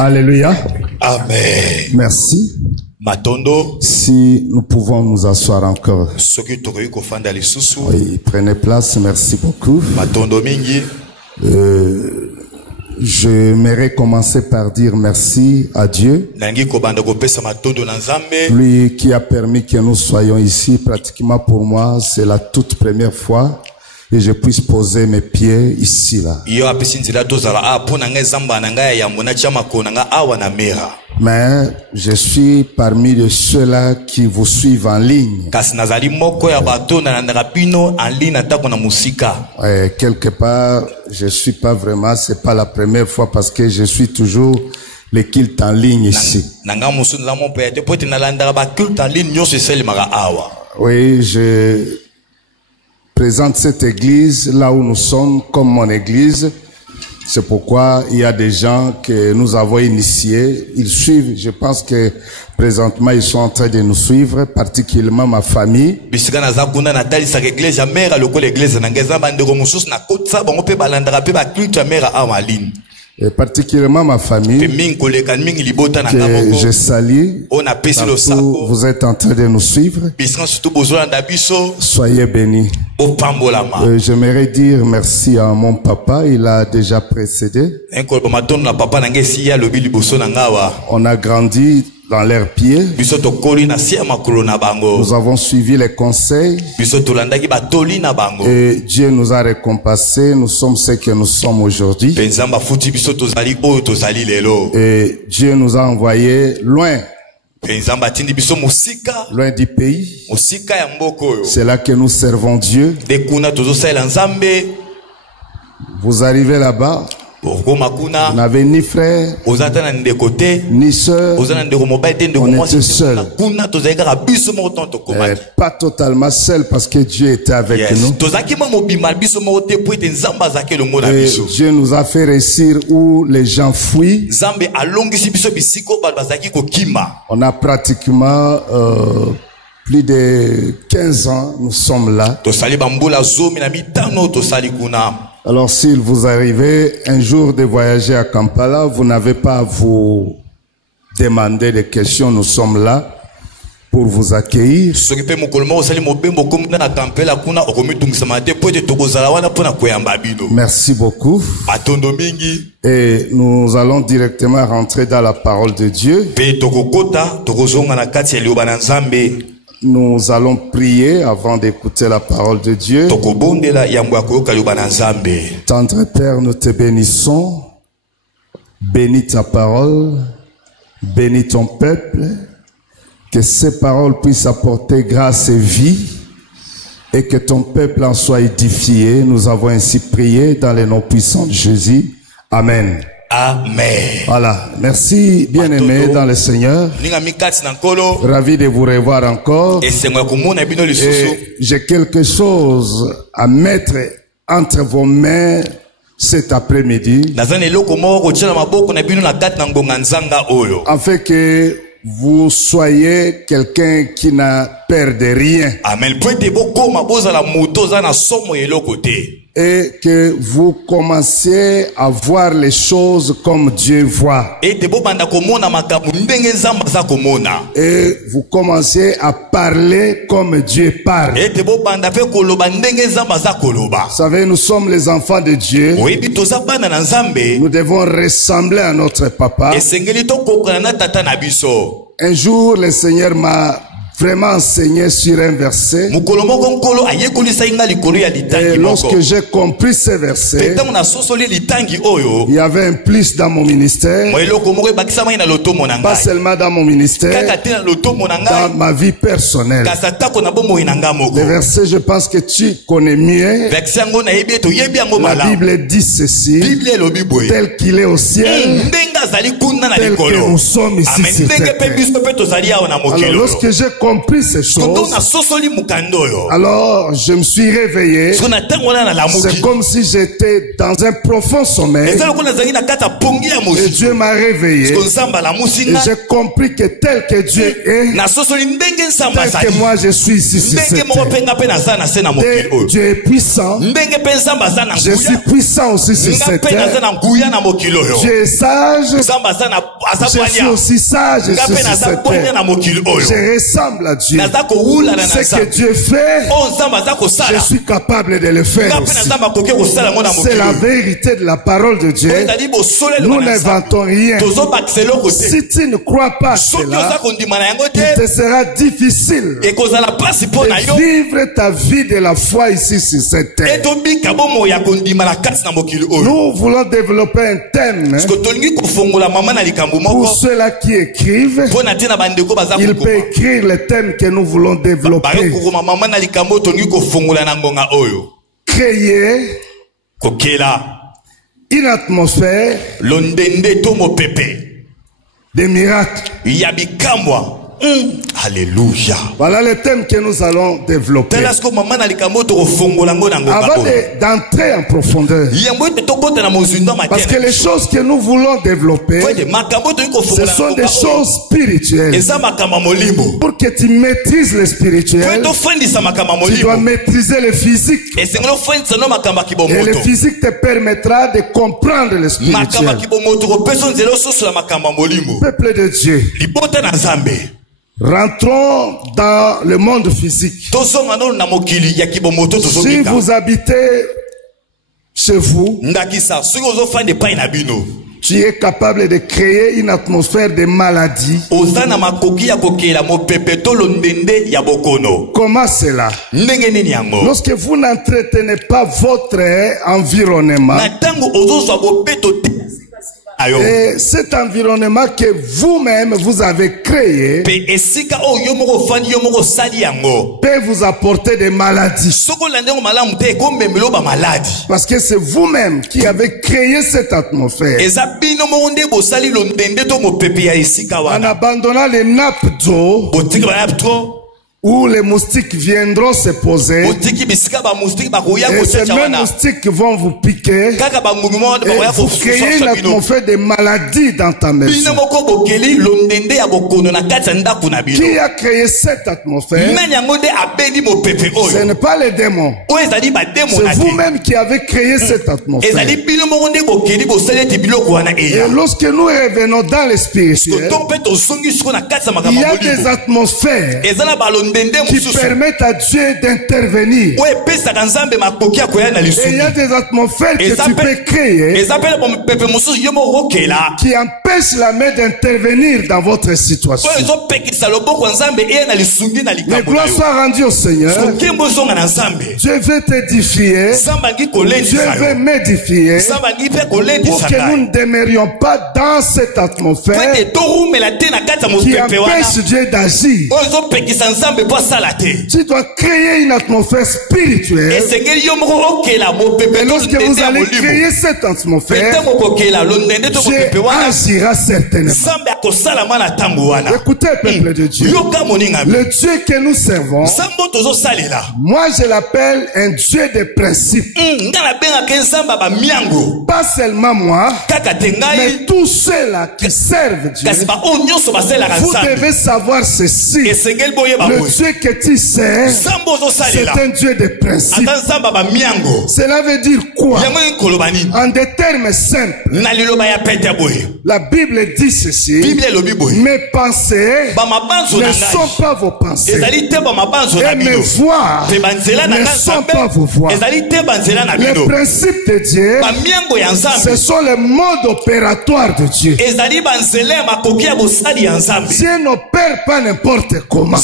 Alléluia. Amen. Merci. Matondo. Si nous pouvons nous asseoir encore. Oui, prenez place, merci beaucoup. Matondo mingi. J'aimerais commencer par dire merci à Dieu. Lui qui a permis que nous soyons ici, pratiquement pour moi, c'est la toute première fois. Et je puisse poser mes pieds ici là. Mais je suis parmi de ceux-là qui vous suivent en ligne. Quelque part, je suis pas vraiment, c'est pas la première fois parce que je suis toujours les cultes en ligne ici. Oui, je présente cette église là où nous sommes comme mon église. C'est pourquoi il y a des gens que nous avons initiés. Ils suivent, je pense que présentement ils sont en train de nous suivre, particulièrement ma famille. Et particulièrement ma famille, que je salue. Vous êtes en train de nous suivre. Soyez bénis. J'aimerais dire merci à mon papa, il a déjà précédé. On a grandi dans leurs pieds. Nous avons suivi les conseils. Et Dieu nous a récompensés. Nous sommes ce que nous sommes aujourd'hui. Et Dieu nous a envoyés loin. Loin du pays. C'est là que nous servons Dieu. Vous arrivez là-bas. Vous n'avez ni frère, ni soeur, on était seuls. Pas totalement seul parce que Dieu était avec nous. Et Dieu nous a fait réussir où les gens fuient. On a pratiquement plus de 15 ans, nous sommes là. Alors s'il vous arrivez un jour de voyager à Kampala, vous n'avez pas à vous demander des questions, nous sommes là pour vous accueillir. Merci beaucoup. Et nous allons directement rentrer dans la parole de Dieu. Nous allons prier avant d'écouter la parole de Dieu. Tendre Père, nous te bénissons. Bénis ta parole. Bénis ton peuple. Que ces paroles puissent apporter grâce et vie. Et que ton peuple en soit édifié. Nous avons ainsi prié dans les noms puissants de Jésus. Amen. Amen. Voilà. Merci, bien-aimés dans le Seigneur. Ravi de vous revoir encore. Et j'ai quelque chose à mettre entre vos mains cet après-midi. Afin que vous soyez quelqu'un qui n'a peur de rien. Amen. Et que vous commenciez à voir les choses comme Dieu voit. Et vous commencez à parler comme Dieu parle. Vous savez, nous sommes les enfants de Dieu. Nous devons ressembler à notre papa. Un jour, le Seigneur m'a vraiment enseigné sur un verset. Et lorsque j'ai compris ce verset, il y avait un plus dans mon ministère. Pas seulement dans mon ministère, dans ma vie personnelle. Le verset, je pense que tu connais mieux. La Bible dit ceci: tel qu'il est au ciel, tel que nous sommes ici sur cette terre. Alors lorsque j'ai compris ces choses, alors je me suis réveillé. C'est comme si j'étais dans un profond sommeil. Et Dieu m'a réveillé. Et j'ai compris que tel que Dieu est, tel que moi je suis ici sur cette terre. Dieu est puissant. Je suis puissant aussi sur cette terre. Dieu est sage. Je suis aussi sage sur cette terre. Je ressemble à Dieu. Ce que Dieu fait, je suis capable de le faire aussi. C'est la vérité de la parole de Dieu. Nous n'inventons rien. Si tu ne crois pas cela, il te sera difficile de vivre ta vie de la foi ici sur cette terre. Nous voulons développer un thème pour ceux-là qui écrivent. Il peut écrire le thème que nous voulons développer. Créer une atmosphère de miracles. Alléluia. Voilà le thème que nous allons développer. Avant d'entrer en profondeur, parce que les choses que nous voulons développer, ce sont des choses spirituelles. Pour que tu maîtrises le spirituel, tu dois maîtriser le physique. Et le physique te permettra de comprendre le spirituel. Peuple de Dieu, rentrons dans le monde physique. Si vous habitez chez vous, tu es capable de créer une atmosphère de maladie. Comment cela? Lorsque vous n'entretenez pas votre environnement, et cet environnement que vous-même vous avez créé peut vous apporter des maladies. Parce que c'est vous-même qui avez créé cette atmosphère. En abandonnant les nappes d'eau où les moustiques viendront se poser, et ces mêmes moustiques vont vous piquer, et vous créez une atmosphère de maladie dans ta maison. Qui a créé cette atmosphère? Ce n'est pas les démons. C'est vous-même qui avez créé cette atmosphère. Et lorsque nous revenons dans le spirituel, il y a des atmosphères qui permettent à Dieu d'intervenir. Et il y a des atmosphères que tu peux créer qui empêchent la main d'intervenir dans votre situation. Mais gloire soit rendue au Seigneur. Dieu veut t'édifier. Dieu veut m'édifier pour que nous ne demeurions pas dans cette atmosphère qui empêche Dieu d'agir. Tu dois créer une atmosphère spirituelle. Et lorsque vous allez créer cette atmosphère, Dieu agira certainement. Écoutez, peuple de Dieu, le Dieu que nous servons, moi je l'appelle un Dieu de principes. Pas seulement moi, mais tous ceux-là qui servent Dieu. Vous devez savoir ceci. Le Dieu que tu sers, c'est un Dieu de principe. Cela veut dire quoi? En des termes simples, la Bible dit ceci: mes pensées ne sont pas vos pensées, et mes voix ne sont pas vos voix. Les principes de Dieu, ce sont les modes opératoires de Dieu. Dieu n'opère pas n'importe comment.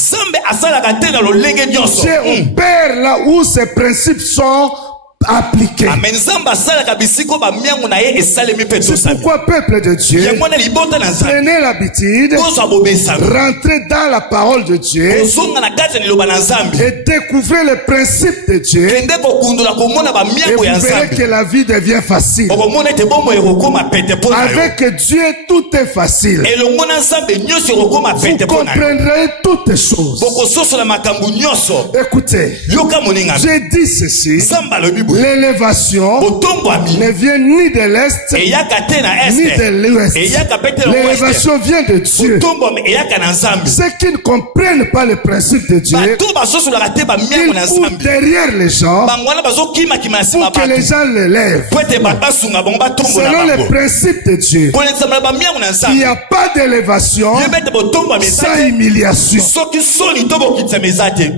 Dieu opère là où ces principes sont appliqués. C'est pourquoi, peuple de Dieu, prenez l'habitude, rentrez dans la parole de Dieu et découvrez les principes de Dieu, et vous verrez que la vie devient facile. Avec Dieu, tout est facile. Vous comprendrez toutes les choses. Écoutez, Dieu dit ceci: l'élévation ne vient ni de l'Est, ni de l'Ouest. L'élévation vient de Dieu. Ceux qui ne comprennent pas le principe de Dieu, ils courent derrière les gens pour que les gens l'élèvent. Selon le principe de Dieu, il n'y a pas d'élévation sans humiliation.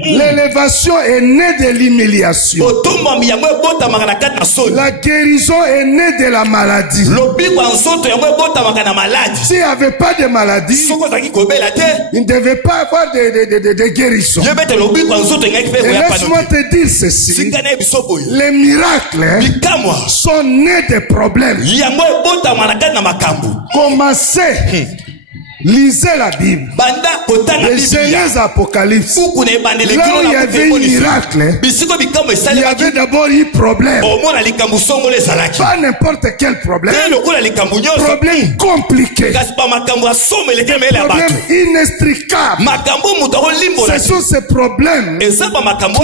L'élévation est née de l'humiliation. La guérison est née de la maladie. S'il n'y avait pas de maladie, il ne devait pas avoir de guérison. Et laisse-moi te dire ceci. Les miracles sont nés des problèmes. Commencez. Lisez la Bible. Les Genèse Apocalypse. Là où il y avait un miracle, il y avait d'abord un problème. Pas n'importe quel problème. Problème compliqué. Problème inextricable. Ce sont ces problèmes qui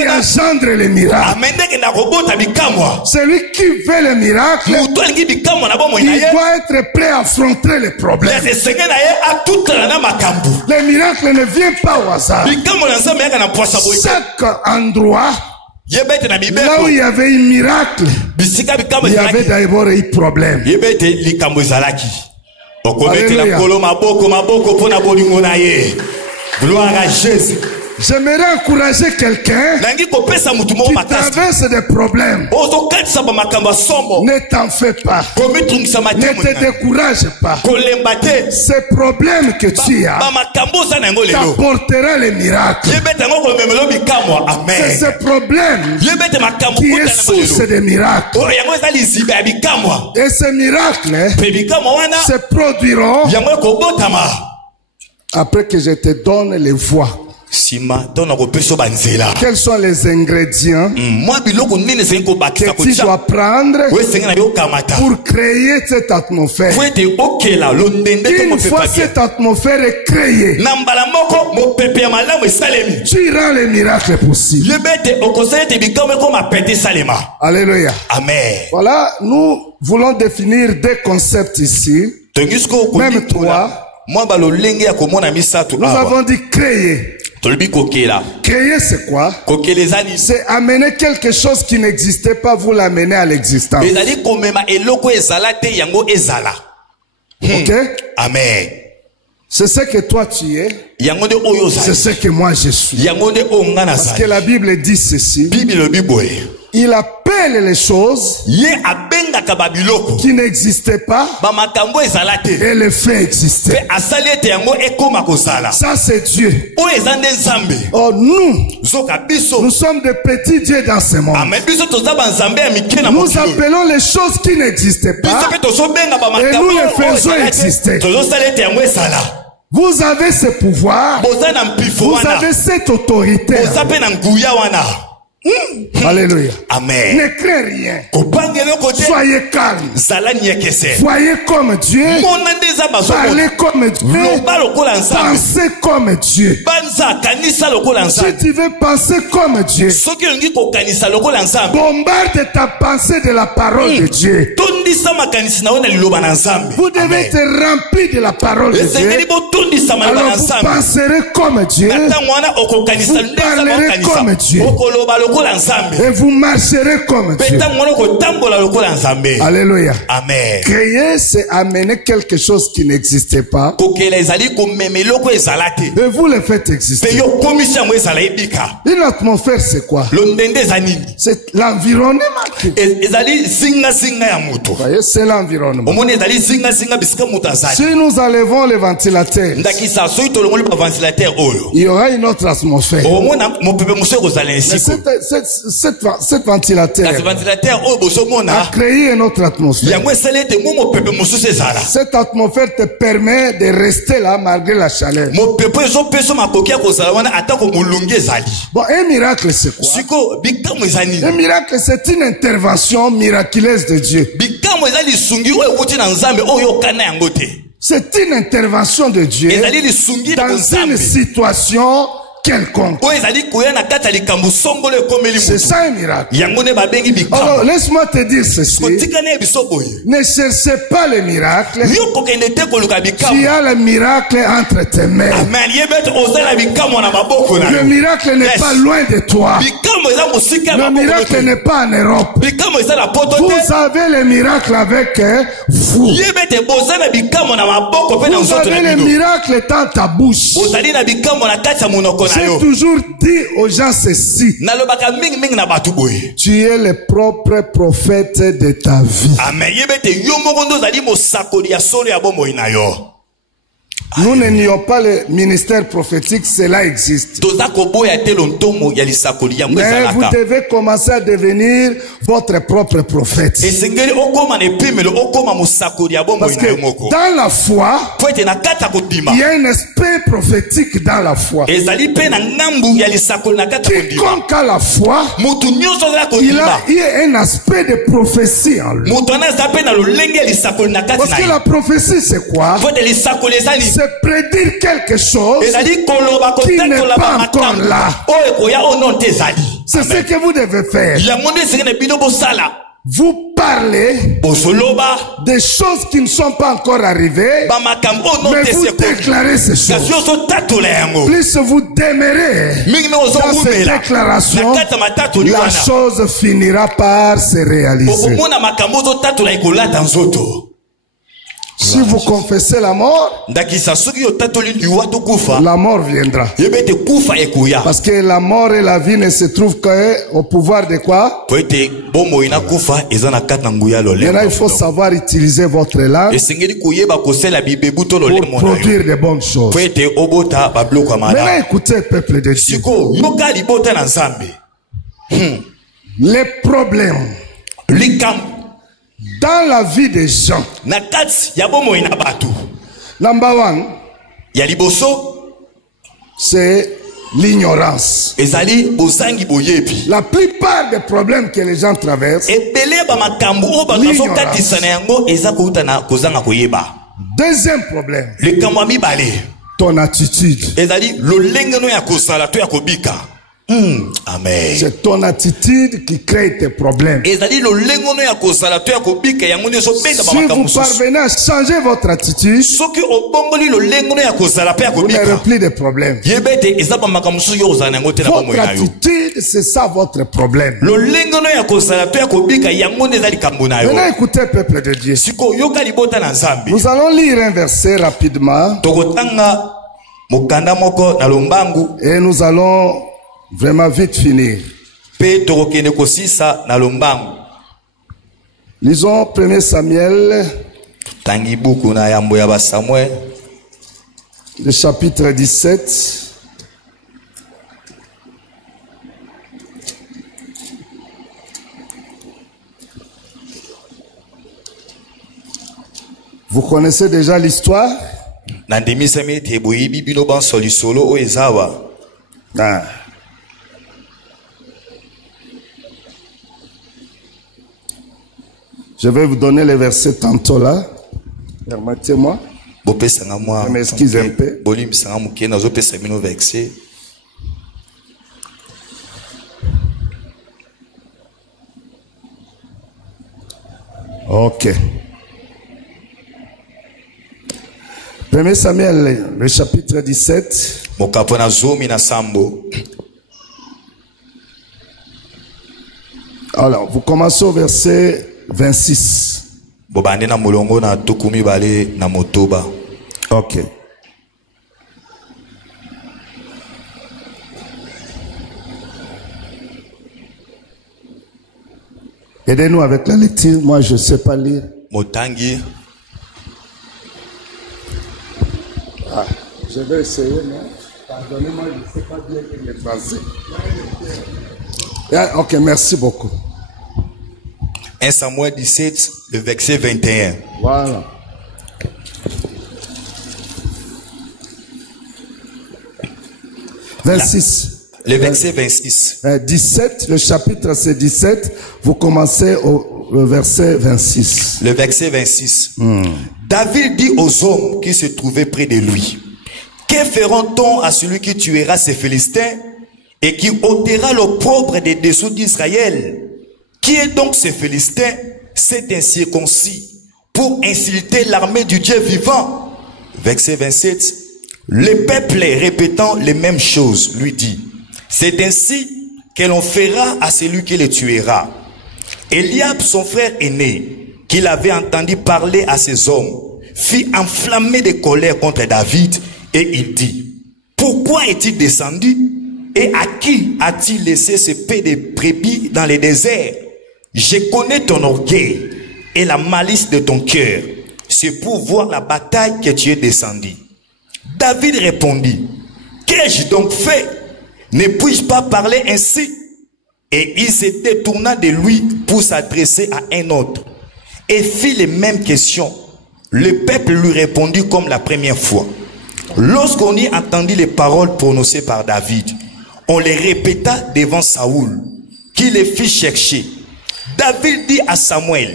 engendrent les miracles. Celui qui veut le miracle, il doit être prêt à affronter les problèmes. Les miracles ne viennent pas au hasard. Chaque endroit là où il y avait un miracle, il y avait d'abord un problème. Gloire à Jésus. J'aimerais encourager quelqu'un qui traverse des problèmes. Ne t'en fais pas. Ne te décourage pas. Ces problèmes que tu as t'apportera les miracles. C'est ce problème qui est source des miracles. Et ces miracles se produiront après que je te donne les voies. Quels sont les ingrédients que tu dois prendre pour créer cette atmosphère? Une fois cette atmosphère est créée, tu rends les miracles possibles. Alléluia. Amen. Voilà, nous voulons définir deux concepts ici. Même trois. Nous avons dit créer. Créer, c'est quoi? C'est amener quelque chose qui n'existait pas, vous l'amener à l'existence. Ok? Amen. C'est ce que toi tu es. C'est ce que moi je suis. Parce que la Bible dit ceci. Il appelle les choses qui n'existaient pas et les fait exister. Ça c'est Dieu. Oh, nous sommes des petits dieux dans ce monde. Nous appelons les choses qui n'existaient pas et nous les faisons exister. Vous avez ce pouvoir, vous avez cette autorité. Alléluia. Amen. Ne crains rien. Soyez calme. Soyez comme Dieu. Parlez comme Dieu. Pensez comme Dieu. Si tu veux penser comme Dieu, bombarde ta pensée de la parole de Dieu. Vous devez être rempli de la parole de Dieu. Alors vous penserez comme Dieu. Vous parlerez comme Dieu. Et vous marcherez comme Dieu. Alléluia. Amen. Créer, c'est amener quelque chose qui n'existait pas. Et vous le faites exister. Une atmosphère, c'est quoi? C'est l'environnement. Vous voyez, c'est l'environnement. Si nous enlevons le ventilateur, il y aura une autre atmosphère. Cette ventilateur a créé une autre atmosphère. Cette atmosphère te permet de rester là malgré la chaleur. Bon, un miracle c'est quoi? Un miracle c'est une intervention miraculeuse de Dieu. C'est une intervention de Dieu dans une situation quelconque. C'est ça un miracle. Alors laisse-moi te dire ceci. Ne cherchez pas le miracle. Tu as le miracle entre tes mains. Le miracle n'est pas loin de toi. Le miracle n'est pas en Europe. Vous avez le miracle avec vous. Vous avez le miracle dans ta bouche. J'ai toujours dit aux gens ceci. Tu es le propre prophète de ta vie. Nous ne nions pas le ministère prophétique, cela existe. Mais vous devez commencer à devenir votre propre prophète. Parce que dans la foi, il y a un aspect prophétique dans la foi. Quiconque a la foi, il a un aspect de prophétie en lui. Parce que la prophétie c'est quoi? C'est prédire quelque chose qui n'est pas encore là. C'est ce que vous devez faire. Vous parlez des choses qui ne sont pas encore arrivées, mais vous déclarez ces choses. Plus vous demeurez dans ces déclarations, la chose finira par se réaliser. Si vous confessez la mort, la mort viendra. Parce que la mort et la vie ne se trouvent qu'au pouvoir de quoi? Maintenant, il faut savoir utiliser votre langue pour produire de bonnes choses. Maintenant, écoutez, peuple de Dieu. Les problèmes dans la vie des gens. Number one, c'est l'ignorance. La plupart des problèmes que les gens traversent, deuxième problème, ton attitude. Amen. C'est ton attitude qui crée tes problèmes. Si vous parvenez à changer votre attitude, vous n'aurez plus de problèmes. Votre attitude, c'est ça votre problème. Maintenant, écoutez, peuple de Dieu. Nous allons lire un verset rapidement. Et nous allons vraiment vite finir. Lisons 1 Samuel, le chapitre 17. Vous connaissez déjà l'histoire? Ah. Je vais vous donner les versets tantôt là. Permettez-moi. Je m'excuse un peu. Ok. 1 Samuel, le chapitre 17. Alors, vous commencez au verset 26. Ok. Aidez-nous avec la lecture. Moi, je ne sais pas lire. Ah, je vais essayer, mais pardonnez-moi, je ne sais pas bien le français. Yeah, ok, merci beaucoup. 1 Samuel 17, le verset 21. Voilà. « 26. Le verset 26. 17, le chapitre c'est 17. Vous commencez au verset 26. Le verset 26. David dit aux hommes qui se trouvaient près de lui: Que feront-on à celui qui tuera ces Philistins et qui ôtera l'opprobre des dessous d'Israël? Qui est donc ce Philistin, cet incirconcis, pour insulter l'armée du Dieu vivant? Verset 27. Le peuple, répétant les mêmes choses, lui dit: c'est ainsi que l'on fera à celui qui le tuera. Eliab, son frère aîné, qu'il avait entendu parler à ses hommes, fit enflammer de colère contre David, et il dit: pourquoi est-il descendu? Et à qui a-t-il laissé ce paix de brebis dans les déserts? Je connais ton orgueil et la malice de ton cœur. C'est pour voir la bataille que tu es descendu. David répondit: qu'ai-je donc fait? Ne puis-je pas parler ainsi? Et il se détourna de lui pour s'adresser à un autre et fit les mêmes questions. Le peuple lui répondit comme la première fois. Lorsqu'on y entendit les paroles prononcées par David, on les répéta devant Saoul, qui les fit chercher. David dit à Saoul,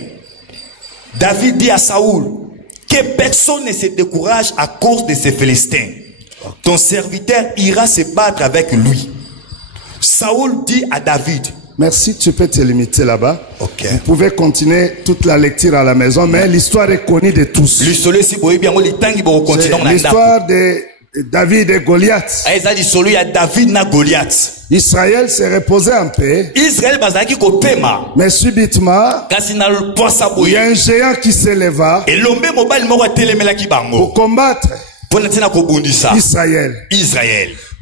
que personne ne se décourage à cause de ces Philistins. Ton serviteur ira se battre avec lui. Saoul dit à David: merci, tu peux te limiter là-bas. Okay. Vous pouvez continuer toute la lecture à la maison, mais l'histoire est connue de tous. L'histoire de David et Goliath. Israël s'est reposé en paix. Mais subitement, il y a un géant qui s'éleva pour combattre Israël.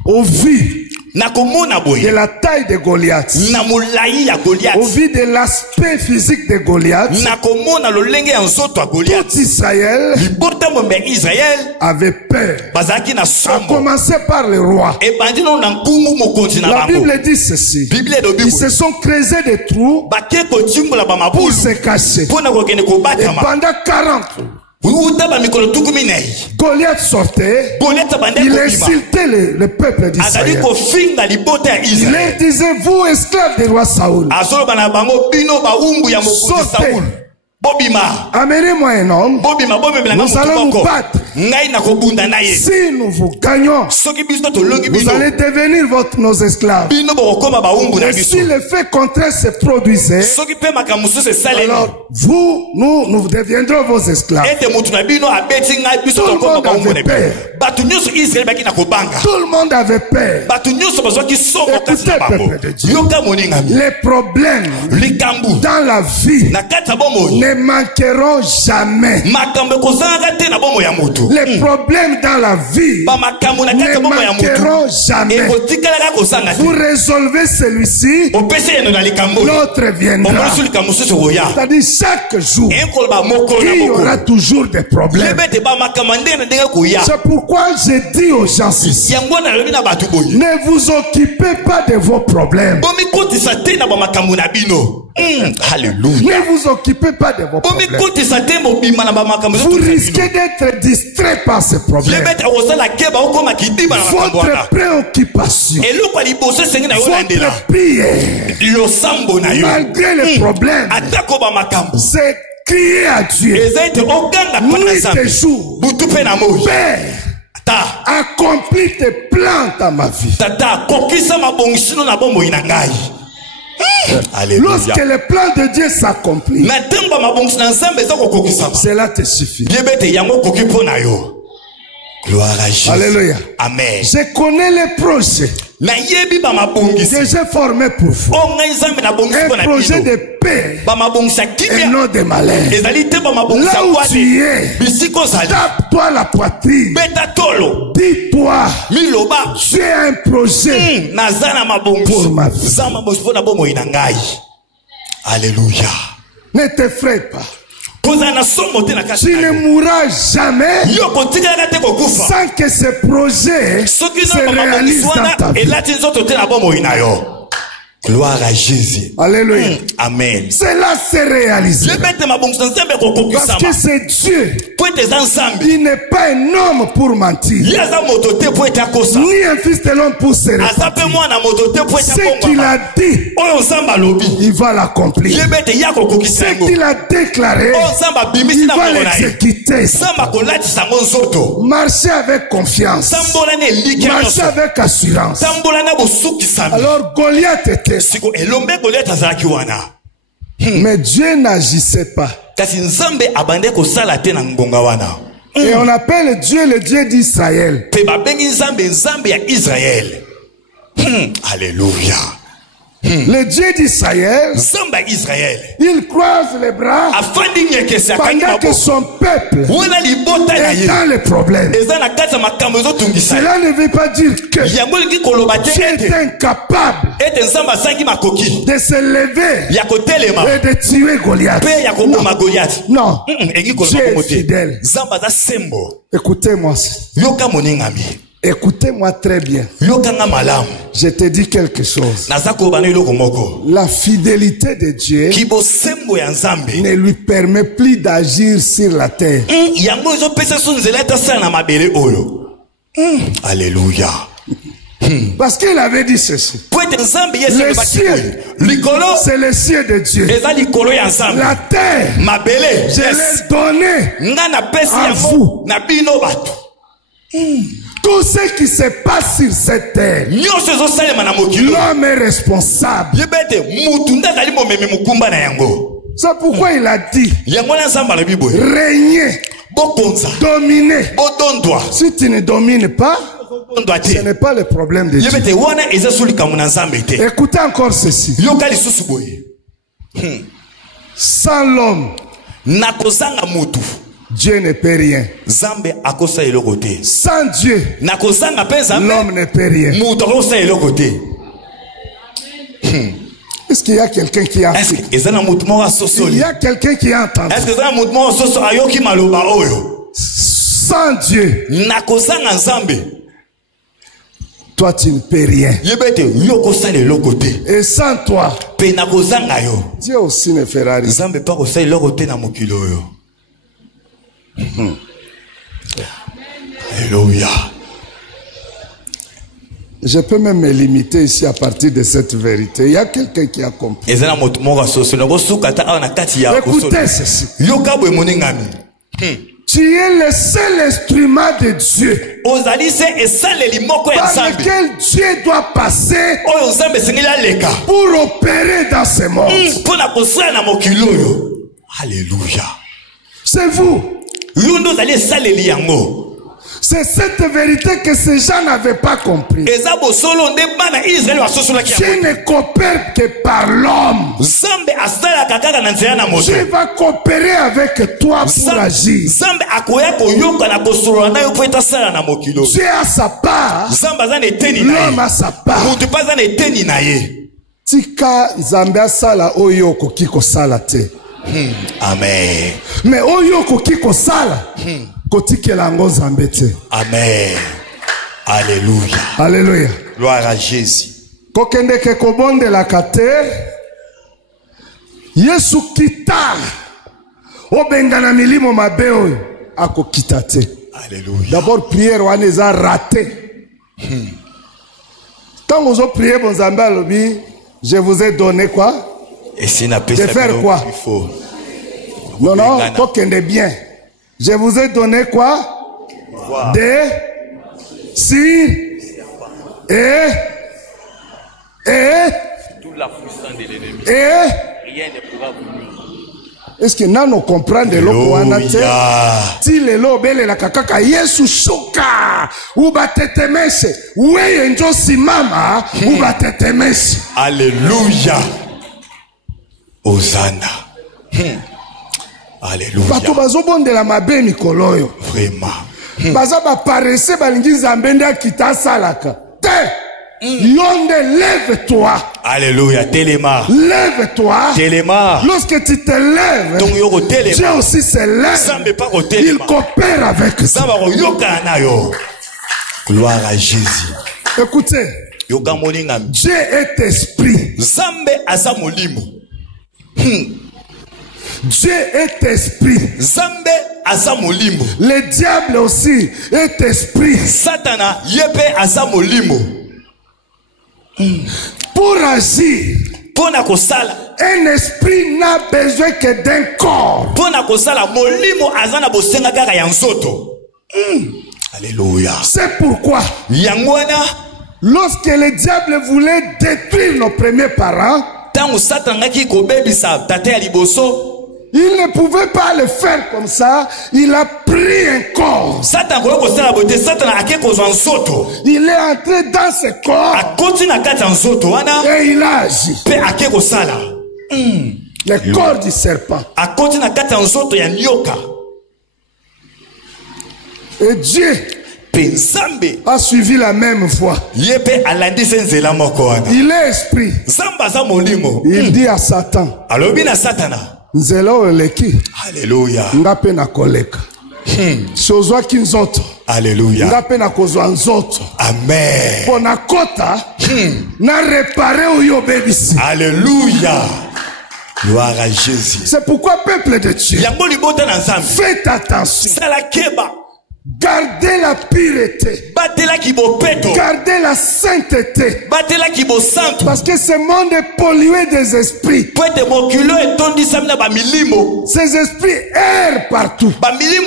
Au vu de la taille de Goliath, au vu de l'aspect physique de Goliath, tout Israël avait peur, à commencer par le roi. La Bible dit ceci: ils se sont creusés des trous pour se cacher. Et pendant 40 Goliath sortait, il insultait le peuple d'Israël. Il leur disait: vous esclaves du roi Saoul, sortez, amenez-moi un homme, nous allons nous battre. Si nous vous gagnons, vous allez devenir nos esclaves. Et si le fait contraire se produisait, alors nous deviendrons vos esclaves. Tout le monde avait peur. Tout le monde avait peur. Écoutez, peuple de Dieu, les problèmes dans la vie ne manqueront jamais. Les problèmes dans la vie ne manqueront jamais. Vous résolvez celui-ci, l'autre viendra. C'est-à-dire chaque jour, il y aura toujours des problèmes. C'est pourquoi j'ai dit aux gens ici: ne vous occupez pas de vos problèmes. Alléluia. Ne vous occupez pas de vos problèmes. Vous risquez d'être distrait par ces problèmes. Votre préoccupation, votre prière, malgré les problèmes, c'est crier à Dieu nuit et jour: Père, accomplis tes plans dans ma vie. Lorsque le plan de Dieu s'accomplit, cela te suffit. Gloire à Jésus. Alléluia. Amen. Je connais les projets que j'ai formés pour vous. Un projet de paix et non de malheur. Là où tu es, tape-toi la poitrine. Dis-toi: j'ai un projet pour ma vie. Alléluia. Ne t'effraie pas. Tu ne mourras jamais sans que ce projet se réalise dans ta vie. Gloire à Jésus. Alléluia. Amen. Cela s'est réalisé. Parce que c'est Dieu. Il n'est pas un homme pour mentir. Ni un fils de l'homme pour se repentir. Ce qu'il a dit, il va l'accomplir. Ce qu'il a déclaré, il va l'exécuter. Marchez avec confiance. Marchez avec assurance. Alors Goliath était. Mais Dieu n'agissait pas. Et on appelle Dieu le Dieu d'Israël. Alléluia. Le Dieu d'Israël, il croise les bras pendant que son peuple est dans les problèmes. Cela ne veut pas dire que Dieu est incapable de se lever et de tuer Goliath. Non. Dieu est fidèle. Écoutez-moi. Écoutez-moi très bien. Je te dis quelque chose. La fidélité de Dieu ne lui permet plus d'agir sur la terre. Alléluia. Parce qu'il avait dit ceci. Le ciel, c'est le ciel de Dieu. La terre, je l'ai donnée à vous. Tout ce qui se passe sur cette terre, l'homme est responsable. C'est pourquoi il a dit régner, dominer. Si tu ne domines pas, ce n'est pas le problème de Dieu. Écoutez encore ceci. Sans l'homme, Dieu ne peut rien. Sans Dieu, l'homme ne peut rien. Est-ce qu'il y a quelqu'un qui a entendu? Il y a quelqu'un qui a entendu. Sans Dieu, toi tu ne peux rien. Et sans toi, Dieu aussi ne fera rien. Alléluia. Je peux même me limiter ici à partir de cette vérité. Il y a quelqu'un qui a compris. Écoutez ceci. Tu es le seul instrument de Dieu par lequel Dieu doit passer pour opérer dans ce monde. Alléluia. C'est vous. C'est cette vérité que ces gens n'avaient pas compris. Dieu ne coopère que par l'homme. Dieu va coopérer avec toi pour agir. Dieu a sa part. L'homme a sa part. Tika Nzambe asala oyo koki kosala te. Amen. Mais oyo koki kosala kotikela ngo Nzambe te. Amen. Alléluia. Alléluia. Gloire à Jésus. Kokende ke kobonde la kate Yesu kita obengana milimo mabe oyo akokita te. Alléluia. D'abord prière wana eza raté. Quand vous avez prié bon Nzambe alobi, je vous ai donné quoi? Et si n'a pas de faire quoi? Non, non, tokende bien. Je vous ai donné quoi? Des si et toute la puissance de l'ennemi. Rien ne pourra vous nuire. Est-ce que nano comprendre le koanate? Si le lobele la kakaka Yesu shuka uba tetemeshe weye njo simama uba tetemeshe. Alléluia. Hosanna. Alléluia. Bato bazobondela mabe mikolo oyo. Vraiment. Baza ba paresse balingi Nzambe nde akita salaka. Te. Yonde, lève-toi. Alléluia. Téléma. Lève-toi. Téléma. Lorsque tu te lèves, Dieu aussi se lève. Il coopère avec toi. Gloire à Jésus. Écoutez. Dieu est esprit. Zambe aza molimo. Dieu est esprit. Zambe aza molimo. Le diable aussi est esprit. Satana yepe aza molimo. Pour agir, pona kosala, un esprit n'a besoin que d'un corps. Pona kosala molimo azana bosenga kaka ya nzoto. Alléluia. C'est pourquoi yangwana, lorsque le diable voulait détruire nos premiers parents, tangu satana ki kobebisa tate ya liboso, il ne pouvait pas le faire comme ça. Il a pris un corps. Il est entré dans ce corps et il a agi. Le corps du serpent. Et Dieu a suivi la même voie. Il est esprit. Il dit à Satan, Alléluia. Alléluia. Amen. Alléluia. Gloire à Jésus. C'est pourquoi, peuple de Dieu, faites attention. Gardez la pureté. Gardez la sainteté. Parce que ce monde est pollué des esprits. Ces esprits errent partout. Ils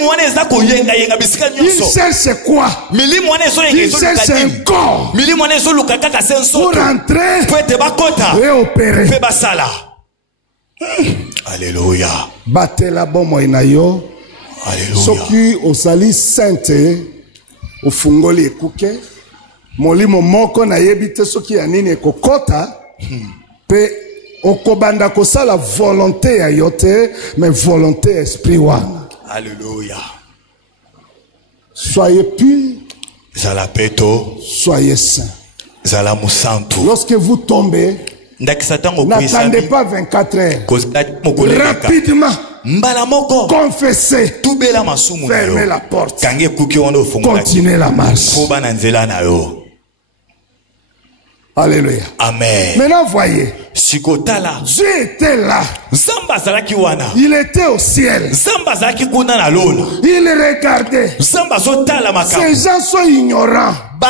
cherchent quoi? Ils cherchent un corps pour entrer et opérer. Alléluia. Battez la bombe inayo. Soki osali sainte ofungoli ekuke molimo moko na yebite soki ya nini ekokota pe okobanda kosala volonté ya yote mais volonté esprit wana. Alléluia. Soyez purs, soyez saints. Lorsque vous tombez, n'attendez pas 24 heures. Rapidement confessez, fermez la porte, continuez la marche. Alléluia. Amen. Maintenant voyez, Dieu était là. Il était au ciel. Il regardait. Ces gens sont ignorants. Ils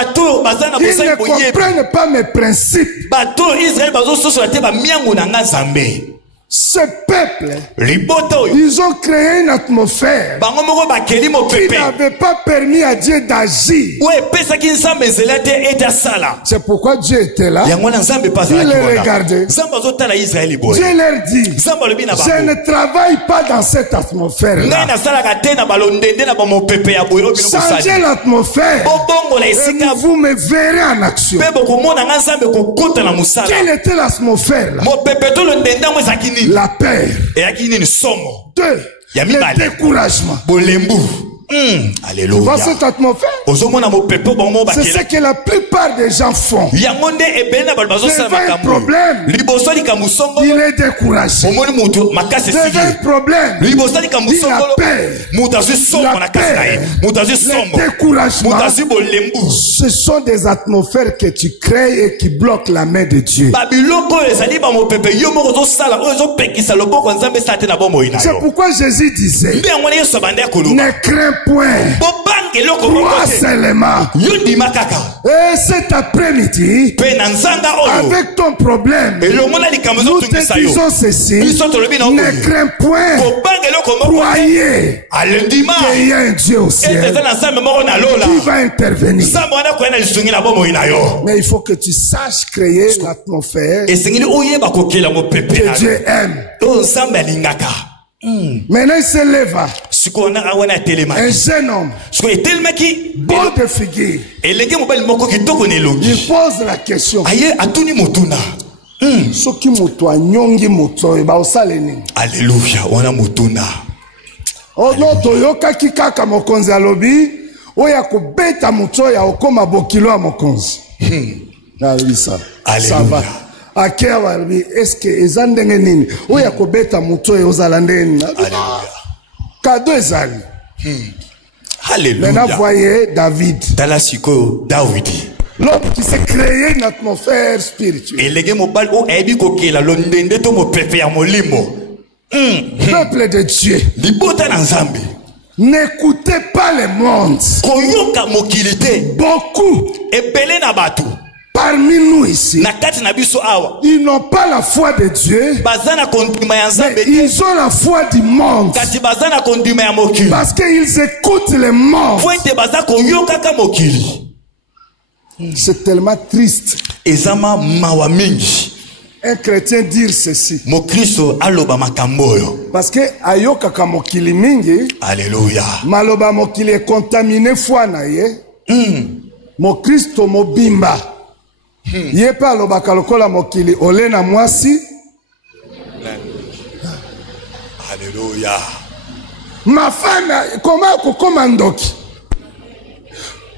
ne comprennent pas mes principes. Ce peuple, ils ont créé une atmosphère qui n'avait pas permis à Dieu d'agir. C'est pourquoi Dieu était là. Il les regardait. Dieu leur dit, je ne travaille pas dans cette atmosphère-là. Changez l'atmosphère et vous me verrez en action. Quelle était l'atmosphère-là? La peur. 2. Le découragement. Alléluia. Tu vois cette atmosphère? C'est ce que la plupart des gens font. Devant un problème, il est découragé. Devant un problème, il a peur. La peur, le découragement, ce sont des atmosphères que tu crées et qui bloquent la main de Dieu. C'est pourquoi Jésus disait, ne crains point, crois seulement. Et cet après-midi, avec ton problème, nous te disons ceci, ne crains point, croyez qu'il y a un Dieu au ciel qui va intervenir. Mais il faut que tu saches créer l'atmosphère que Dieu aime. Maintenant il se leva. Un jeune homme, beau de figure, il pose la question. Alléluia. On a mutuna. Toyoka kikaka mokonzi alobi oya kubeta mutoya okoma bokilo mokonzi. Alléluia. Akewa est-ce que ezandenge nini oya kubeta mutoya ozalande. Cadeau ezali. Alléluia. Maintenant voyez David. Talasiko David. L'homme qui s'est créé une atmosphère spirituelle. Peuple de Dieu. N'écoutez pas le monde. Beaucoup parmi nous ici, ils n'ont pas la foi de Dieu, mais ils ont la foi du monde. Parce qu'ils écoutent le monde. C'est tellement triste. Un chrétien dire ceci. Parce que ayoka kamokili mingi. Alléluia. Maloba mokili est contaminé foi na ye. Mo Christo mobimba. Ye pa aloba kalokola mokili olena mwasi. Alléluia. Ma femme comment kokomandoki.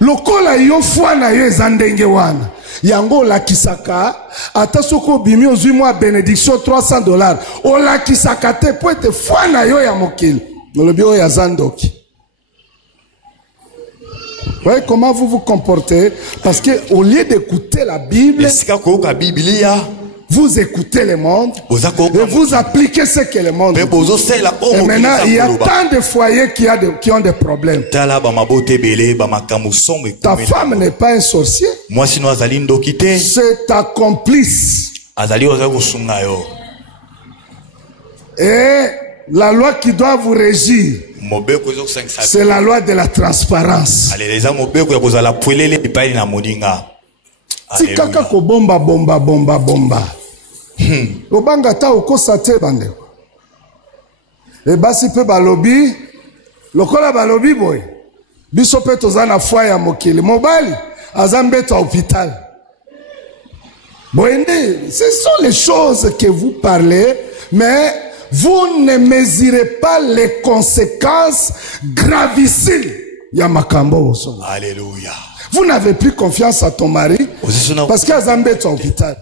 Lokola yo foi na yo ezandenge wana. Yango la kisaka atasoko bimi ozui mwa bénédiction $300 o la kisaka te po ete foi na yo ya mokili nolobi oyo ya zandoki. Voyez comment vous vous comportez, parce que au lieu d'écouter la Bible, vous écoutez le monde et vous appliquez ce que le monde dit. Et maintenant, il y a tant de foyers qui ont des problèmes. Ta femme n'est pas un sorcier. C'est ta complice. Et la loi qui doit vous régir, c'est la loi de la transparence. Tikaka ko bomba. Obanga ta okosa te bande. E basi pe balobi, lokola balobi boy. Biso pe tozana foi ya mokili. Mobali azambe to hôpital. Boyende, ce sont les choses que vous parlez, mais vous ne mesurez pas les conséquences gravissimes. Yamakambo. Alléluia. Vous n'avez plus confiance à ton mari parce qu'il y a un hôpital.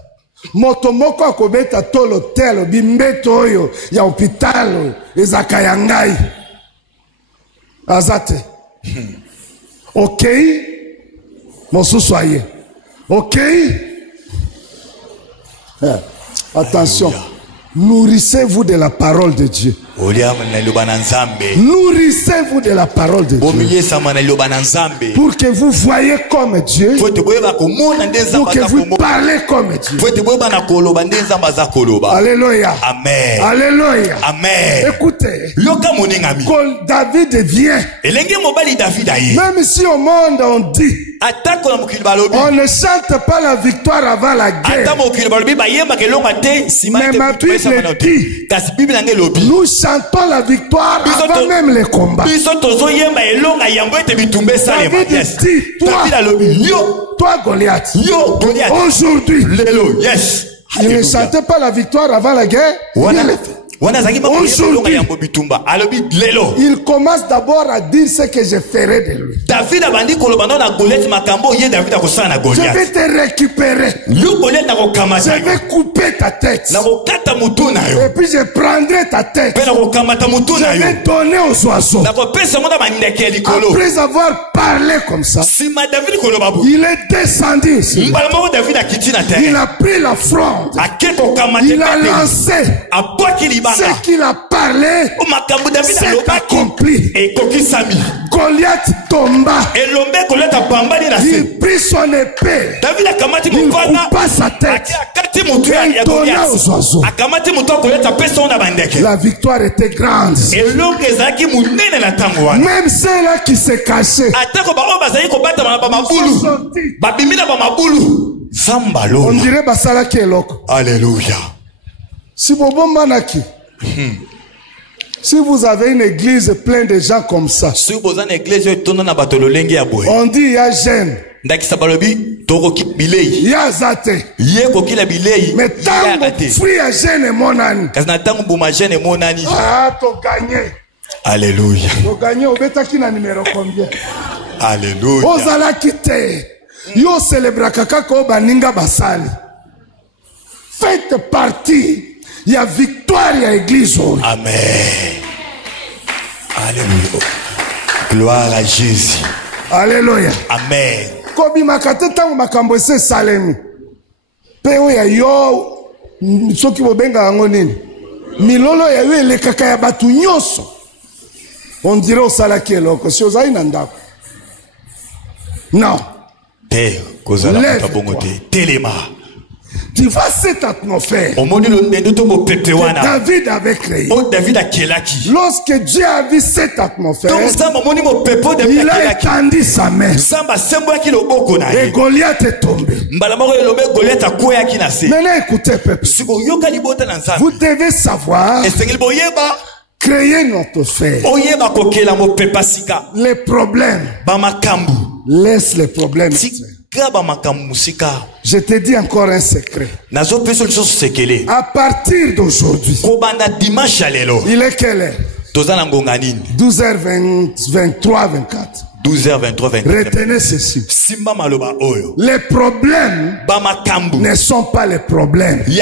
Motomoko akobeta tolo telo bimbeto oyo ya hôpital ezakayangai. Azate. OK? Mosusoye. OK? Attention. Nourrissez-vous de la parole de Dieu. Nourrissez-vous de la parole de Dieu. Pour que vous voyez comme Dieu. Pour que vous parlez comme Dieu. Alléluia. Amen. Alléluia. Amen. Écoutez. Quand David vient. Même si au monde on dit. On ne chante pas la victoire avant la guerre. Mais ma Bible dit, nous chantons la victoire avant même les combats. David dit, toi Goliath, aujourd'hui, il ne chantait pas la victoire avant la guerre. Aujourd'hui, il commence d'abord à dire ce que je ferai de lui. Je vais te récupérer. Je vais couper ta tête. Et puis je prendrai ta tête. Je vais donner aux oiseaux. Après avoir parlé comme ça, il est descendu ici. Il a pris la fronde. Il a lancé. Ce qu'il a parlé, c'est accompli. Goliath tomba. Il prit son épée. Il coupa sa tête. Il donna aux oiseaux. La victoire était grande. Même ceux-là qui se cachaient, on dirait Basala qui est loco. Alléluia. Si vous avez une église pleine de gens comme ça, on dit il y a jeune, il y a zate, mais tant que fruit à jeune et mon âne, ah, t'as gagné. Alléluia. T'as gagné, au bêta qui n'a numéro combien? Alléluia. Ozala kite, yo célébra kaka ko baninga basali. Faites partie. Il y a victoire, il y a église. Amen. Alléluia. Gloire à Jésus. Alléluia. Amen. Kobi makate tango makambo ese salemi. Pe oya yo soki bobenga yango nini. Milolo ya yo elekaka ya batu nyonso. On dirait au salaki eloko si ozali na ndako. Non. Père, kozala bongote. Telema. Tu vois cette atmosphère. David avait créé. David a kelaki. Lorsque Dieu a vu cette atmosphère, il a étendu sa main. Et Goliath est tombé. Maintenant écoutez peuple. Vous devez savoir créer une atmosphère. Les problèmes. Laisse les problèmes. Je te dis encore un secret. À partir d'aujourd'hui, il est quelle heure? 12h23, 24. 12h23, 24. Retenez ceci. Les problèmes ne sont pas les problèmes. Les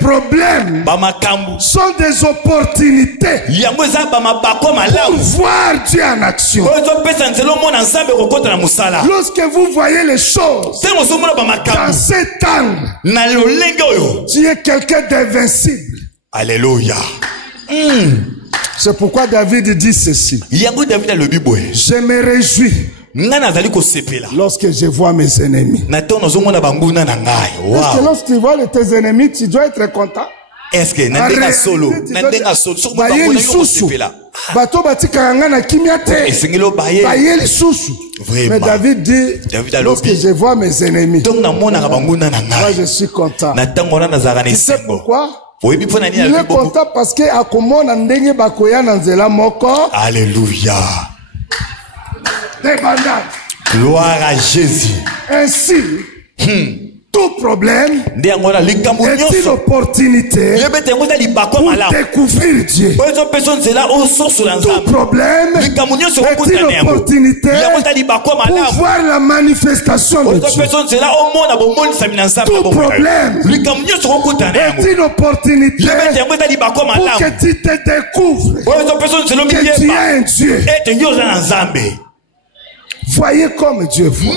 problèmes sont des opportunités pour voir Dieu en action. Lorsque vous voyez les choses dans cet angle, tu es quelqu'un d'invincible. Alléluia. C'est pourquoi David dit ceci. Je me réjouis lorsque je vois mes ennemis. Est-ce que lorsque tu vois tes ennemis, tu dois être content? Est-ce que mais David dit, lorsque je vois mes ennemis, moi je suis content. Tu sais pourquoi? Il est content parce que alléluia. Gloire à Jésus. Ainsi, tout problème est une opportunité pour découvrir Dieu. Tout problème est une opportunité pour voir la manifestation de Dieu. Tout problème est une opportunité pour que tu te découvres que tu es un Dieu. Voyez comme Dieu voit.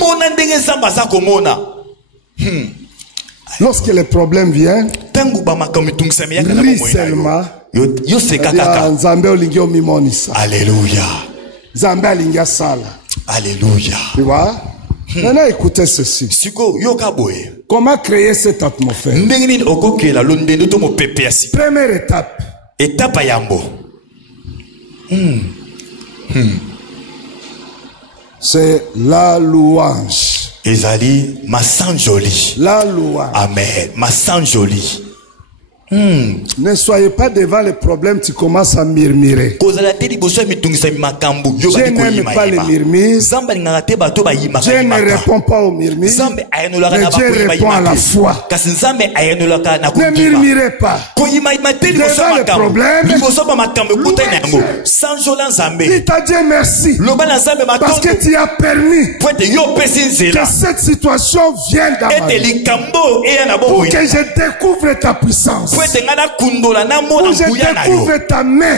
Lorsque les problèmes viennent, ris seulement. Alléluia. Alléluia. Tu vois? Maintenant écoutez ceci. Comment créer cette atmosphère? Première étape. Étape yambo. C'est la louange. Ezali masanjoli. La louange. Amen. Masanjoli. Ne soyez pas devant les problèmes, tu commences à murmurer. Dieu n'aime pas les murmures. Dieu ne répond pas aux murmures. Mais Dieu répond à la foi. Ne murmurez pas. Devant les problèmes, il t'a dit merci. Parce que tu as permis que cette situation vienne dans ma vie. Pour que je découvre ta puissance. Où je découvre ta main.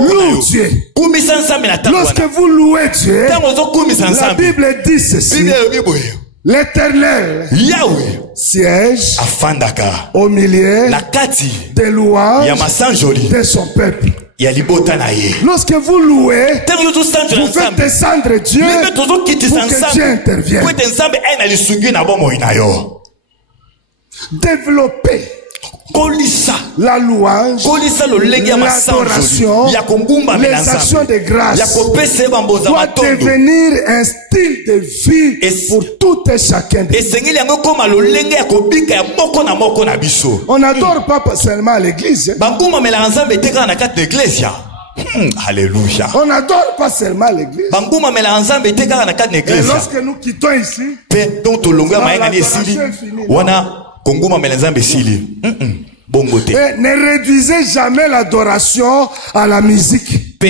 Loue Dieu. Lorsque vous louez Dieu, la Bible dit ceci. L'Éternel siège au milieu des louanges de son peuple. Lorsque vous louez, vous faites descendre Dieu pour que Dieu intervienne. Développer la louange, l'adoration, les actions de grâce doit devenir un style de vie pour tout et chacun de nous. On n'adore pas seulement à l'église. Alléluia. On n'adore pas seulement l'église. Et lorsque nous quittons ici, ne réduisez jamais l'adoration à la musique.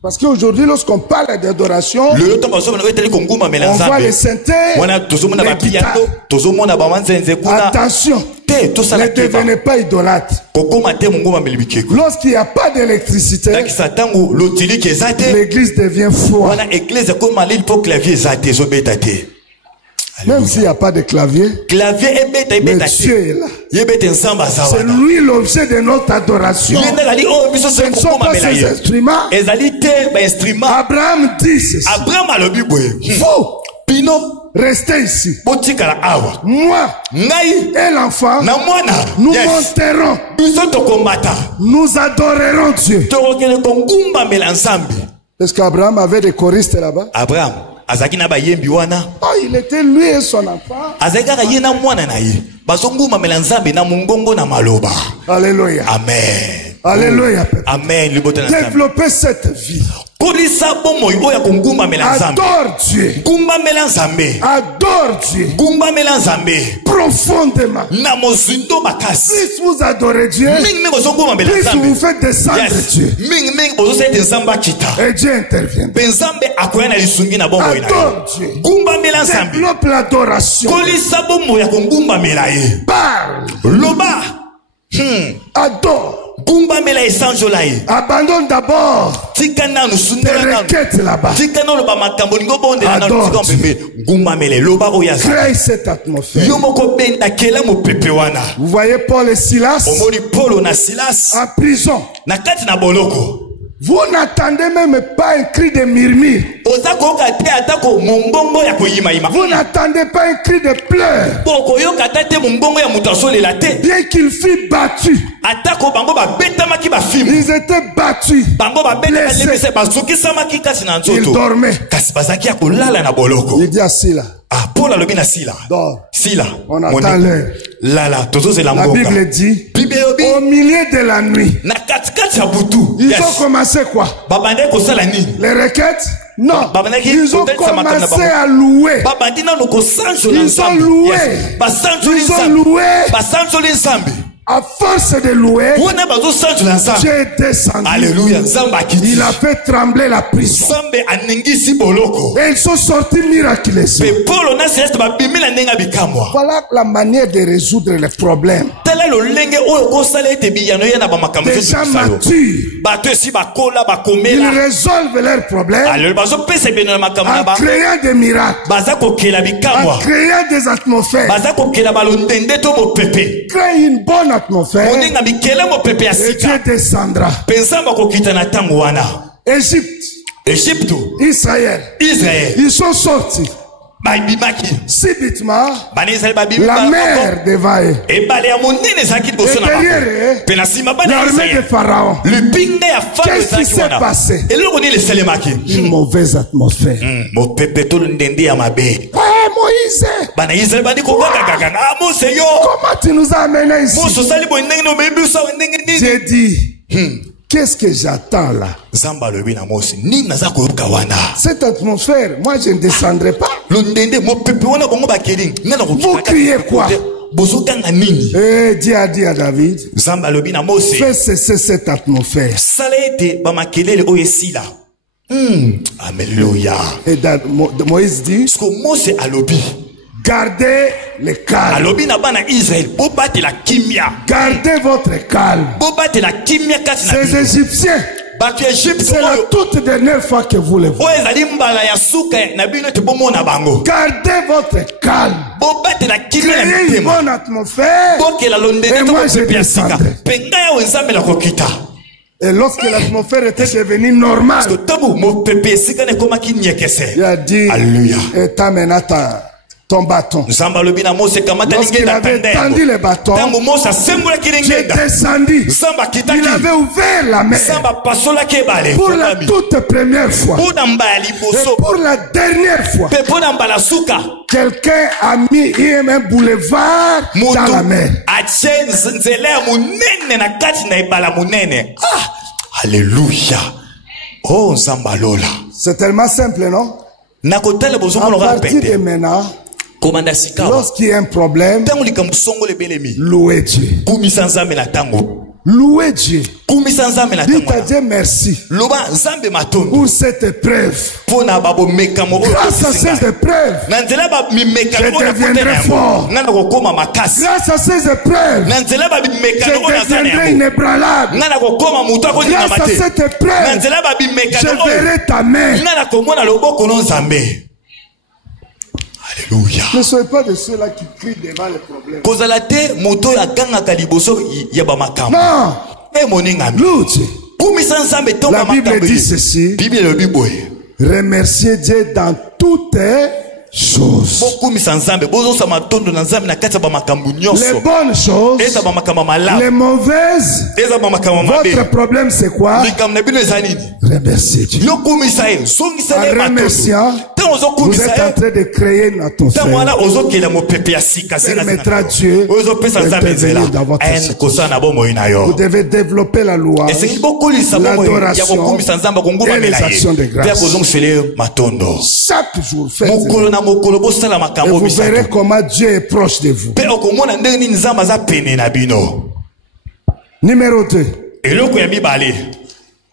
Parce qu'aujourd'hui, lorsqu'on parle d'adoration, on voit les synthés, les guitares. Attention, Ne devenez pas idolâtre. Lorsqu'il n'y a pas d'électricité, l'église devient froide. Même s'il n'y a pas de clavier, mais Dieu est là. C'est lui l'objet de notre adoration. Ce ne sont pas ces instruments. Abraham dit ceci. Vous, restez ici. Moi et l'enfant, nous monterons. Nous adorerons Dieu. Est-ce qu'Abraham avait des choristes là-bas? Abraham. Oh, il était lui et son enfant. Alléluia. Amen. Alléluia. Amen. Développer cette vie. Adore Dieu. Adore Dieu. Profondément. Plus vous adorez Dieu, plus vous faites descendre Dieu. Et Dieu intervient. Adore Dieu. Développe l'adoration. Parle. Adore. Abandonne d'abord tes requêtes là-bas. Adore Dieu. Crée cette atmosphère. Vous voyez Paul et Silas en prison. Vous n'attendez même pas un cri de murmure. Vous n'attendez pas un cri de pleurs. Bien qu'ils furent battus, ils étaient battus, blessés. Ils dormaient. Il dit à Sila, dors. On attend l'heure. La Bible dit, au milieu de la nuit, ils ont commencé quoi? Les requêtes? Non. Ils ont commencé à louer. Ils ont loué. Ils ont loué. À force de louer, Dieu est descendu. Alléluia. Il a fait trembler la prison. Et ils sont sortis miraculeusement. Voilà la manière de résoudre les problèmes. Des gens matures, ils résolvent leurs problèmes en créant des miracles, en créant des atmosphères. Créer une bonne atmosphère et Dieu descendra. Égypte, Israël, ils sont sortis. Subitement, la mer devant eux. Et derrière eux, l'armée de Pharaon. Qu'est-ce qui s'est passé? Une mauvaise atmosphère. Moïse, comment tu nous as amenés ici? J'ai dit, qu'est-ce que j'attends là? Cette atmosphère, moi je ne descendrai pas. Vous criez quoi? Et Dieu a dit à David, fais cesser cette atmosphère. Alléluia. Et Moïse dit, gardez le calme. Gardez votre calme. Ces Égyptiens, c'est la toute dernière fois que vous les voyez. Gardez votre calme. Créez une bonne atmosphère. Et moi je descendrai. Et lorsque l'atmosphère était devenue normale, il a dit, étant maintenant ton bâton. Lorsqu'il avait tendu le bâton, j'ai descendu. Il avait ouvert la mer pour la toute première fois. Et pour la dernière fois, quelqu'un a mis un boulevard dans la mer. Alléluia. Oh, Zambalola. C'est tellement simple, non? À partir de maintenant, lorsqu'il y a un problème, louez Dieu. Louez Dieu. Dites à Dieu merci pour cette épreuve. Grâce à ces épreuves, je deviendrai fort. Grâce à ces épreuves, je deviendrai inébranlable. Grâce à cette épreuve, je verrai ta main. Alléluia. Ne soyez pas de ceux-là qui crient devant les problèmes. Non. La Bible dit ceci. Remerciez Dieu dans toutes choses. Les bonnes choses, les mauvaises. Votre problème c'est quoi? Remerciez Dieu. En remerciant, vous êtes en train de créer une atmosphère. Permettra Dieu d'intervenir dans votre situation. Vous devez développer la louange, l'adoration et les actions de grâce. Chaque jour, faites-le. Et vous verrez comment Dieu est proche de vous. Numéro 2.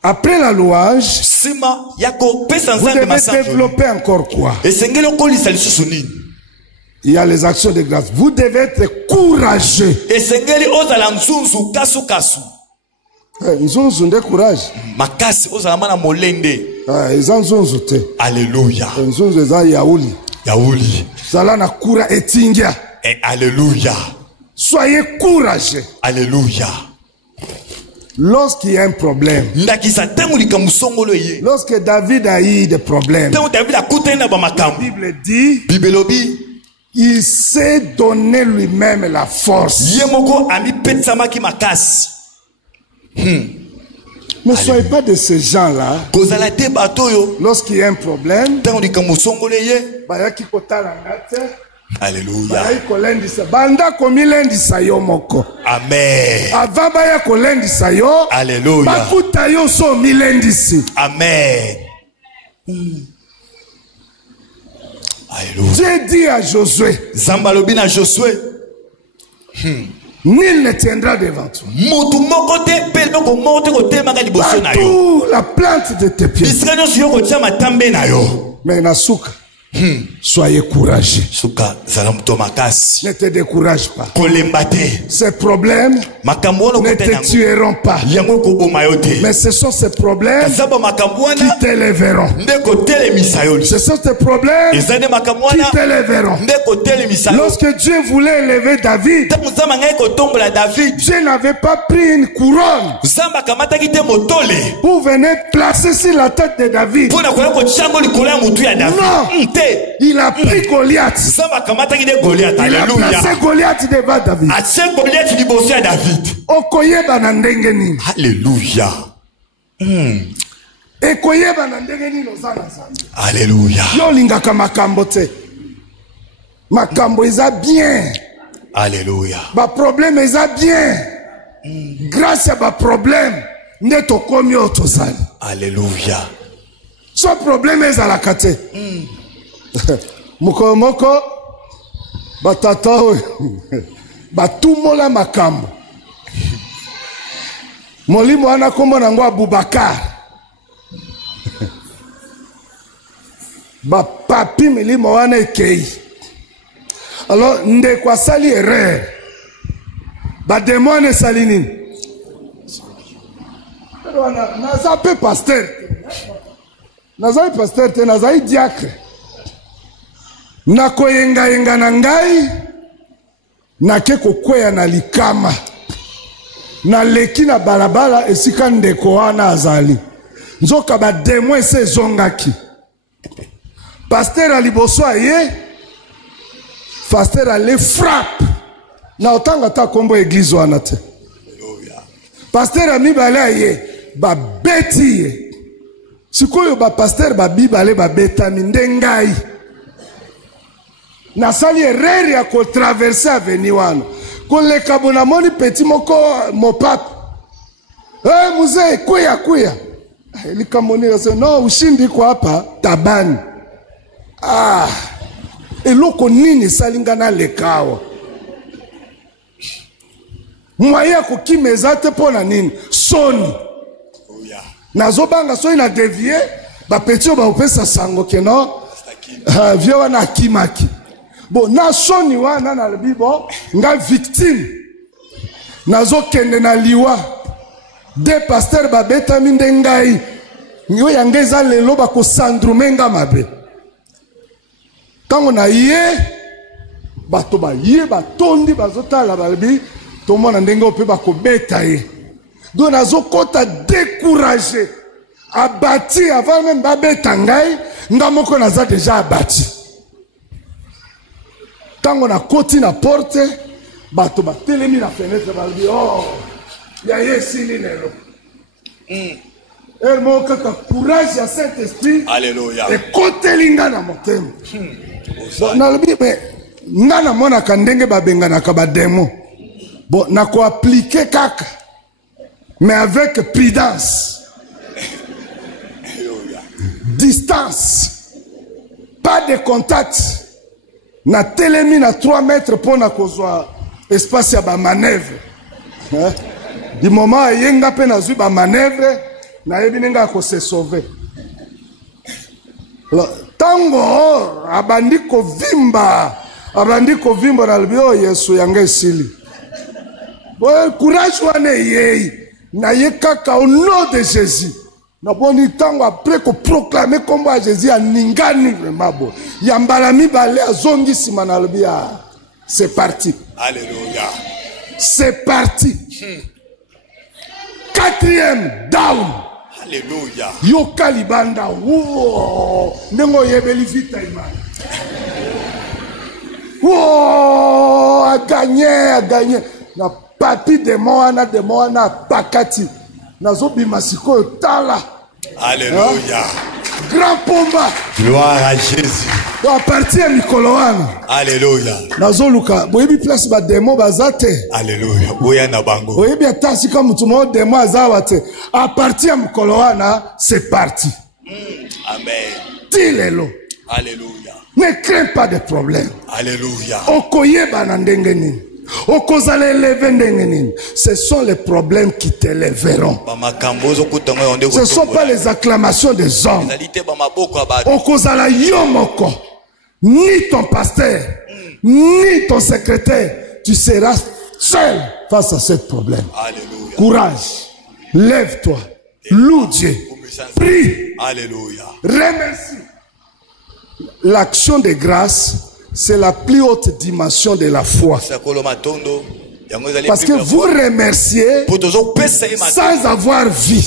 Après la louange, vous devez développer encore quoi? Il y a les actions de grâce. Vous devez être courageux. Nzunzu nde courage. Nzunzu te. Alléluia. Nzunzu eza yaouli. Yaouli. Zala na kura etingia. Alléluia. Soyez courageux. Alléluia. Lorsqu'il y a un problème, lorsque David a eu des problèmes, la Bible dit, il s'est donné lui-même la force. Ne soyez pas de ces gens-là. Lorsqu'il y a un problème, alléluia. Amen. Alléluia. Amen. Alléluia. Dieu dit à Josué, nul ne tiendra devant toi. Partout la plante de tes pieds. Mais Nasuka, soyez courageux. Ne te décourage pas. Ces problèmes ne te tueront pas. Mais ce sont ces problèmes qui t'élèveront. Ce sont ces problèmes qui t'élèveront. Lorsque Dieu voulait élever David, Dieu n'avait pas pris une couronne pour venir placer sur la tête de David. Non. Il a pris Goliath. Il a placé Goliath devant David. Okoyeba na ndenge nini. Alléluia. Ekoyeba na ndenge nini ozana sana. Alléluia. Yo lingaka makambo te. Makambo eza bien. Alléluia. Ba problème eza bien. Grâce à ba problème nde tokomi otozali. Alléluia. So problème ezalaka te. Moko batata batumola makambo. Molimo wana kombo nango Abubakar. Ba papi milimo wana ekei. Alors nde kwa sali erreur. Ba demone salini. Naza pe pasteur. Naza pasteur te naza diacre. Nakoyenga yenga na ngai nake kokweya na likama na leki na balabala esika ndeko wana azali nzoka ba demwe se zongaki pasteur aliboso aye pasteur ale frappe na otanga ta kombo église wana te pasteur amibale aye ba beti sikoyo ba pasteur ba bibale ba betami ndengai nasali erreur ya ko traverser avenue wana koleka bona moni petit moko mopapa muzee kuya likamoni yose no ushindi kwa hapa tabani eloko nini salingana lekawa Moyen ko ki mezate pona nini soni. Nazobanga so ina dévié ba petit ba opesa sango keno vieux wana kimaki. Bon na soni wana na bibo nga victime. Nazo kende na liwa de pasteur ba beta mindengai. Nyo yangeza lelo ba ko sandrumenga mabe. Tango na ye bato ba ye batondi bazotala balbi to mona ndenge ope ba ko beta ye. Donc nazo kota découragé, abattu avant même babé tangai, ngamoko naza déjà abattu. Tango na koti na porte, bato ba telemi na fenêtre ba dit oh, ya yesili lelo. El mo kaka courage à Saint-Esprit. Alléluia. Et kote linga na motema. Bon na lobi mais ngana mona kandenge ba bengana ka ba demo. Bon na ko appliquer kaka. Mais avec prudence. Distance. Pas de contact. Na telemi na 3 mètres pour na kozwa espace ya ba manœuvre. Du moment yenga pe na zui ba manœuvre na yebinenga ko se sauver. Tango abandi ko vimba na libio Yesu yanga esili. Bon courage wane yei. Na ye kaka au nom de Jésus. Na boni tango après ko proclamer comme Jésus a ningani vraiment bon. Yambalami balé azongi simana lobia. C'est parti. Alléluia. C'est parti. 4e down. Alléluia. Yo kalibanda wo nengo yebeli vita imani. Wo a gagné. Na papi de moana pakati. Nazo bimasiko tala. Alléluia. Grand combat. Gloire à Jésus. À partir de Mikoloana. Alléluia. Nazo luka. Boyebi place ba demo bazate. Alléluia. Boya na bango. Boyebi atasi comme mutumo demo azawate. À partir de Mikoloana, c'est parti. Amen. Tilelo. Alléluia. Ne crains pas de problème. Alléluia. Okoyeba na ndenge nini. Ce sont les problèmes qui t'élèveront. Ce ne sont pas les acclamations des hommes. Okozala yomoko, ni ton pasteur, ni ton secrétaire. Tu seras seul face à ce problème. Alléluia. Courage, lève-toi, loue Dieu, prie, Alléluia. Remercie. L'action de grâce, c'est la plus haute dimension de la foi. Parce que vous remerciez sans avoir vu.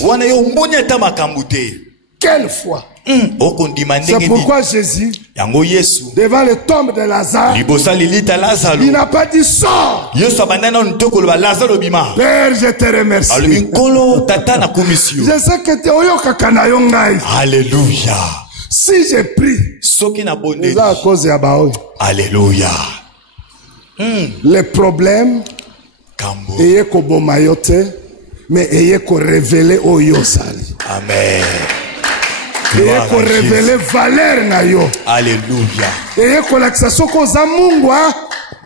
Quelle foi? C'est pourquoi Jésus, devant le tombe de Lazare, il n'a pas dit sors. Père, je te remercie. Je sais que tu es Alléluia. Si j'ai pris, c'est à cause de Abaoui. Alléluia. Les problèmes, ayez ko bomayote, mais ayez ko révéler au yosali. Amen. Ayez ko révéler valeur na yo. Alléluia. Ayez ko l'accession ko za mungwa,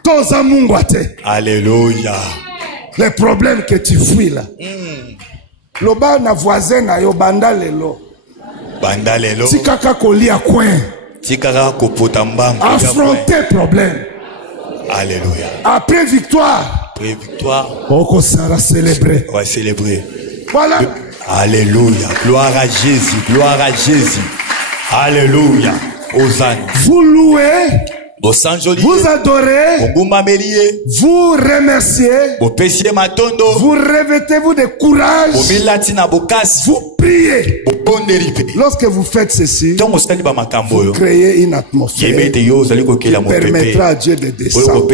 to za mungwa te. Alléluia. Les problèmes que tu fuis là. Loba na voisin na yo banda lelo. Bandalelo. Tikaka kolia coin. Tikaka kopota mbangu. Affronter problème. Alléluia. Après victoire. Après victoire. On sera célébrer. On va célébrer. Voilà. Alléluia. Gloire à Jésus. Gloire à Jésus. Alléluia. Hosanna. Vous louez. Vous adorez, vous remerciez, vous revêtez-vous de courage, vous priez. Lorsque vous faites ceci, vous créez une atmosphère qui permettra à Dieu de descendre.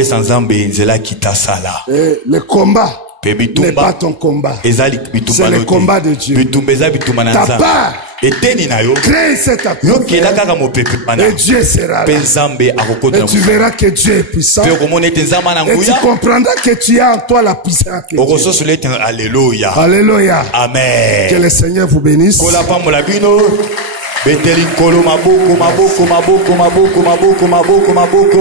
Et le combat n'est pas ton combat, c'est le combat de Dieu. Ta part, crée cette atmosphère et Dieu sera là. Et tu verras que Dieu est puissant et tu comprendras que tu as en toi la puissance de Dieu. Alléluia. Alléluia. Amen. Que le Seigneur vous bénisse. Beteli kolo maboko maboko maboko maboko maboko maboko maboko